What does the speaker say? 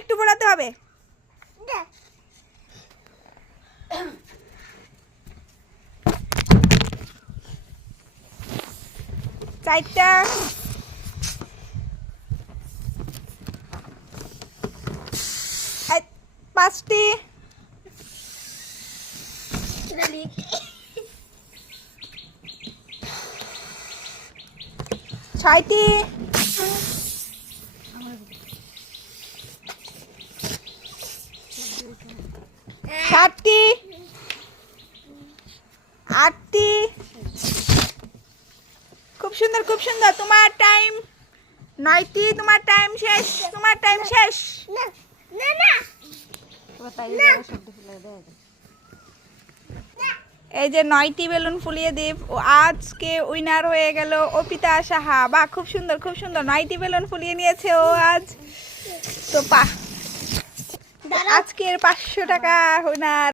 একটু ফোটাতে হবে। চারটা, পাঁচটি, ছয়টি, সাতটি, আটটি। খুব সুন্দর খুব সুন্দর। তোমার টাইম 9টি। তোমার টাইম শেষ, তোমার টাইম শেষ। এই যে 9টি বেলুন ফুলিয়ে দীপ ও আজকে উইনার হয়ে গেল অর্পিতা সাহা। বা খুব সুন্দর খুব সুন্দর, 9টি বেলুন ফুলিয়ে নিয়েছে ও আজ। তো আজকের 500 টাকা উইনার।